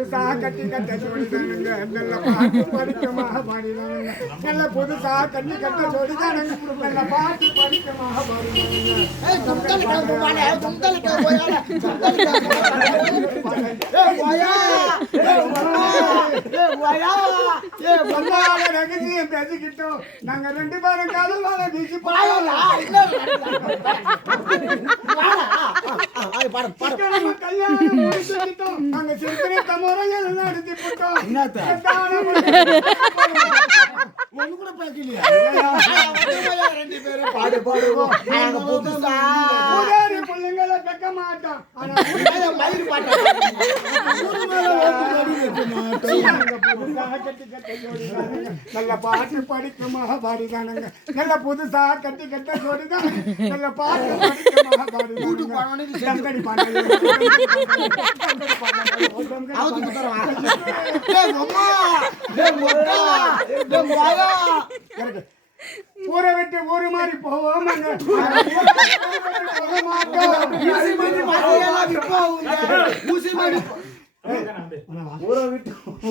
புதுசா கட்டி கட்ட சொல்லிதானுங்க நல்ல பாட்டு படிக்கமாக பாடினானுங்க நல்ல புதுசா கட்டி கட்ட சொல்லிதானுங்க நல்ல பாட்டு படிக்கமாக பாடினானுங்க ரகசியம் பேசிக்கிட்டோம் நாங்க 2 பேரும் காதலான வீசி கல்யாணம் முடிச்சுட்டோம் நாங்க சிறுத்தனை தமுறைகள் நடத்தி போட்டோம் ஒண்ணு கூட பேசலையா 2 பேரும் பாடு பாடுவோம் பிள்ளைங்களை பெக்க மாட்டோம் ஆனா மயிறு பாட்டோம் நல்ல பாட்டு படிக்கமாக பாடிதானுங்க நல்ல புதுசா கட்டி கட்ட ஜோடிதான் நல்ல பாட்டு படிக்கமாக ஊரை விட்டு ஊரு மாதிரி போவோம் ஊரை விட்டு போவோம்